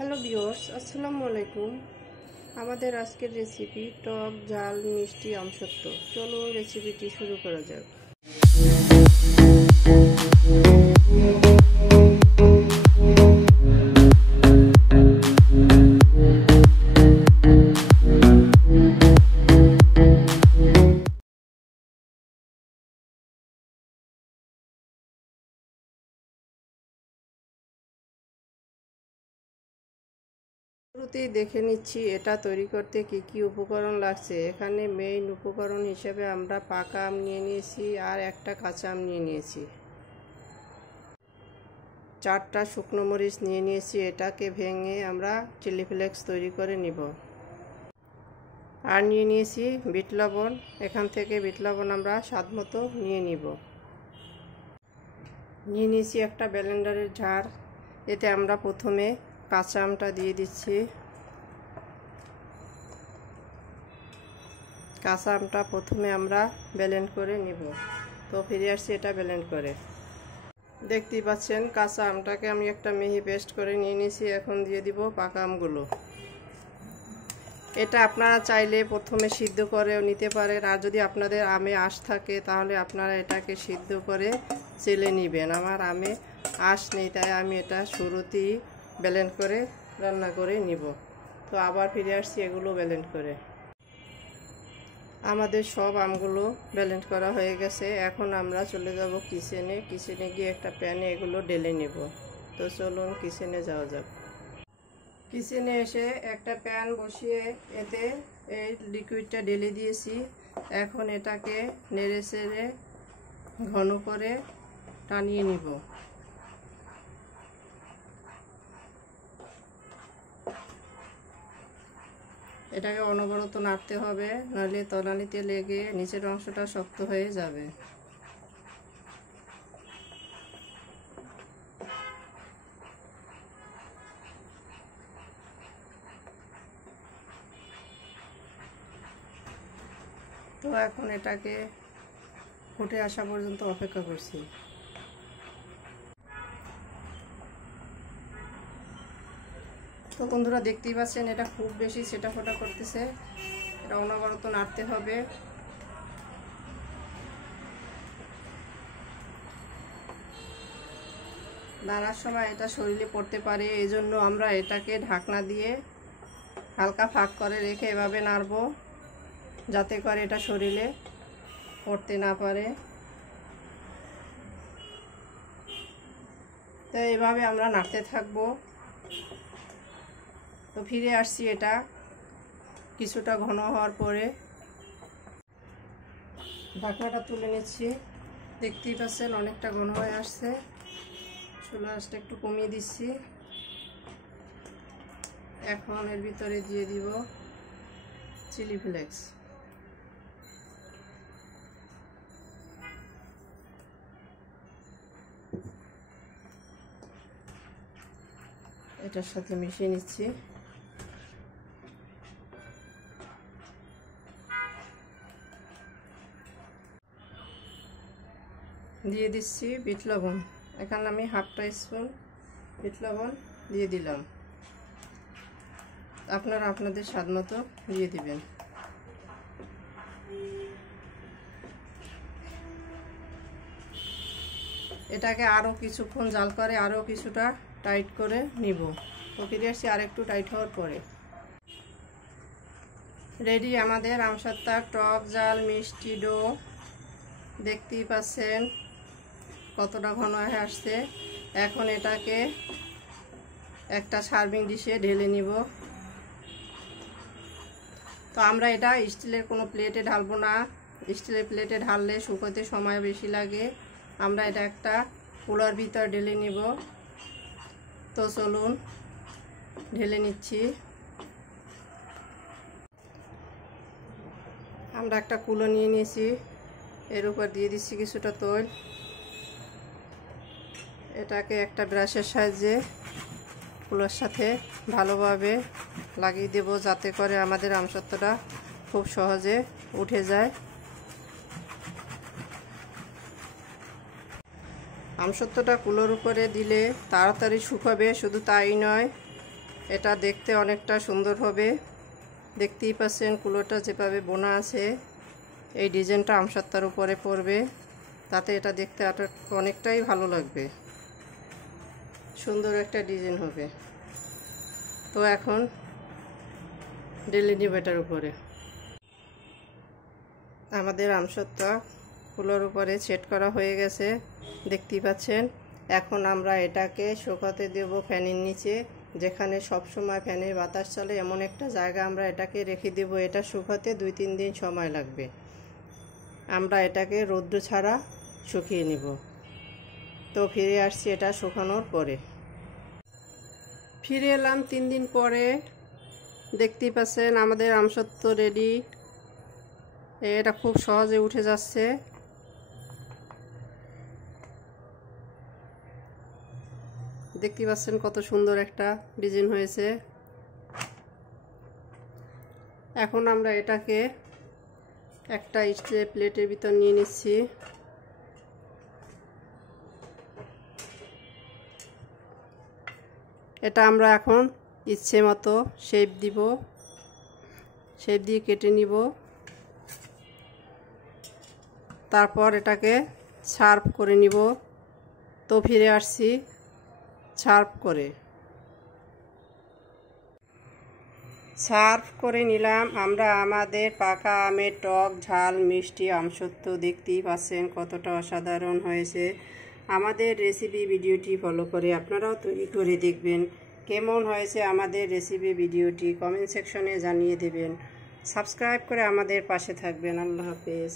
Hello viewers, আসসালামু আলাইকুম। আমাদের আজকের রেসিপি টক ঝাল মিষ্টি আমসত্ত্ব। চলো রেসিপিটি শুরু করা যাক। শুরুতেই দেখে নিচ্ছি এটা তৈরি করতে কি কি উপকরণ লাগছে। এখানে মেইন উপকরণ হিসেবে আমরা পাকা আম নিয়ে নিয়েছি আর একটা কাঁচা আম নিয়ে নিয়েছি। 4টা শুকনো মরিচ নিয়ে নিয়েছি, এটাকে ভেঙে আমরা চিলি ফ্লেক্স তৈরি করে নিব। আর নিয়ে নিয়েছি বিট লবণ, এখান থেকে বিট লবণ আমরা স্বাদ মতো নিয়ে নিব। নিয়ে নিয়েছি একটা ব্লেন্ডারের জার, এতে আমরা প্রথমে কাঁচা আমটা দিয়ে দিচ্ছি। কাঁচা আমটা প্রথমে আমরা ব্লেন্ড করে নিব। তো ফিরে আসছি এটা ব্লেন্ড করে। দেখতেই পাচ্ছেন কাঁচা আমটাকে আমি একটা মিহি পেস্ট করে নিয়ে নিয়েছি। এখন দিয়ে দিব পাকা আমগুলো। এটা আপনারা চাইলে প্রথমে সিদ্ধ করেও নিতে পারেন, আর যদি আপনাদের আমে আঁশ থাকে তাহলে আপনারা এটাকে সিদ্ধ করে চেলে নেবেন। আমার আমে আঁশ নেই, তাই আমি এটা শুরুতেই ব্লেন্ড করে রান্না করে নিব। তো আবার ফিরে আসছি এগুলো ব্লেন্ড করে। আমাদের সব আমগুলো ব্লেন্ড করা হয়ে গেছে। এখন আমরা চলে যাব কিচেনে গিয়ে একটা প্যানে এগুলো ঢেলে নেব। তো চলুন কিচেনে যাওয়া যাক। কিচেনে এসে একটা প্যান বসিয়ে এতে এই লিকুইডটা ঢেলে দিয়েছি। এখন এটাকে নেড়ে চেড়ে ঘন করে টানিয়ে নিব। এটাকে অনবরত নাড়তে হবে, নাহলে তলানিতে লেগে নিচের অংশটা শক্ত হয়ে যাবে। তো এখন এটাকে ফুটে আসা পর্যন্ত অপেক্ষা করছি। তো বন্ধুরা দেখতেই পাচ্ছেন এটা খুব বেশি ছেটাফোটা করতেছে, এটা অনবরত নাড়তে হবে। নাড়ার সময় এটা শরীরে পড়তে পারে, এই জন্য আমরা এটাকে ঢাকনা দিয়ে হালকা ফাঁক করে রেখে এভাবে নাড়বো, যাতে করে এটা শরীরে পড়তে না পারে। তো এইভাবে আমরা নাড়তে থাকবো। তো ফিরে আসছি এটা কিছুটা ঘন হওয়ার পরে। ঢাকনাটা তুলে নিচ্ছি। দেখতেই পাচ্ছেন অনেকটা ঘন হয়ে আসছে। চুলা আঁচটা একটু কমিয়ে দিচ্ছি। এখন এর ভিতরে দিয়ে দিব চিলি ফ্লেক্স। এটার সাথে মিশিয়ে নিচ্ছি। দিয়ে দিচ্ছি বিট লবণ। এখানে আমি হাফ টা স্পুন বিট লবণ দিয়ে দিলাম। আপনারা আপনাদের স্বাদ মতো দিয়ে দিবেন। এটাকে আরও কিছুক্ষণ জাল করে আরও কিছুটা টাইট করে নিব। তো ফিরে আসছি আর একটু টাইট হওয়ার পরে। রেডি আমাদের আমসত্ত্বার টক ঝাল মিষ্টি ডো। দেখতেই পাচ্ছেন কতটা ঘন হয়ে আসছে। এখন এটাকে একটা সার্ভিং ডিশে ঢেলে নিব। তো আমরা এটা স্টিলের কোনো প্লেটে ঢালবো না, স্টিলের প্লেটে ঢাললে শুকোতে সময় বেশি লাগে। আমরা এটা একটা কুলার ভিতর ঢেলে নিব। তো চলুন ঢেলে নিচ্ছি। আমরা একটা কুলো নিয়ে নিয়েছি, এর উপর দিয়ে দিচ্ছি কিছুটা তেল। এটাকে একটা ব্রাশের সাহায্যে কুলোর সাথে ভালোভাবে লাগিয়ে দেব, যাতে করে আমাদের আমসত্ত্বটা খুব সহজে উঠে যায়। আমসত্ত্বটা কুলোর উপরে দিলে তাড়াতাড়ি শুকাবে, শুধু তাই নয় এটা দেখতে অনেকটা সুন্দর হবে। দেখতেই পাচ্ছেন কুলোটা যেভাবে বোনা আছে, এই ডিজাইনটা আমসত্ত্বার উপরে পড়বে, তাতে এটা দেখতে অনেকটাই ভালো লাগবে, সুন্দর একটা ডিজাইন হবে। তো এখন ঢেলে নিব এটার উপরে। আমাদের আমসত্ত্বা কুলোর উপরে সেট করা হয়ে গেছে, দেখতেই পাচ্ছেন। এখন আমরা এটাকে শুকাতে দেব ফ্যানের নিচে, যেখানে সবসময় ফ্যানের বাতাস চলে এমন একটা জায়গা আমরা এটাকে রেখে দেব। এটা শুকাতে 2-3 দিন সময় লাগবে। আমরা এটাকে রৌদ্র ছাড়া শুকিয়ে নিব। তো ফিরে আসছি এটা শুকানোর পরে। ফিরে এলাম 3 দিন পরে। দেখতেই পাচ্ছেন আমাদের আমসত্ত্ব রেডি। এটা খুব সহজে উঠে যাচ্ছে। দেখতে পাচ্ছেন কত সুন্দর একটা ডিজাইন হয়েছে। এখন আমরা এটাকে একটা স্টিলের প্লেটের ভিতর নিয়ে নিচ্ছি। এটা আমরা এখন ইচ্ছে মতো শেপ দিব, শেপ দিয়ে কেটে নিব। তারপর এটাকে শার্প করে নিব। তো ফিরে আসছি শার্প করে নিলাম। আমরা আমাদের পাকা আমের টক ঝাল মিষ্টি আমসত্ত্ব। দেখতেই পাচ্ছেন কতটা অসাধারণ হয়েছে। আমাদের রেসিপি ভিডিওটি ফলো করে আপনারাও তৈরি করে দেখবেন কেমন হয়েছে আমাদের রেসিপি ভিডিওটি। কমেন্ট সেকশনে জানিয়ে দেবেন। সাবস্ক্রাইব করে আমাদের পাশে থাকবেন। আল্লাহ হাফেজ।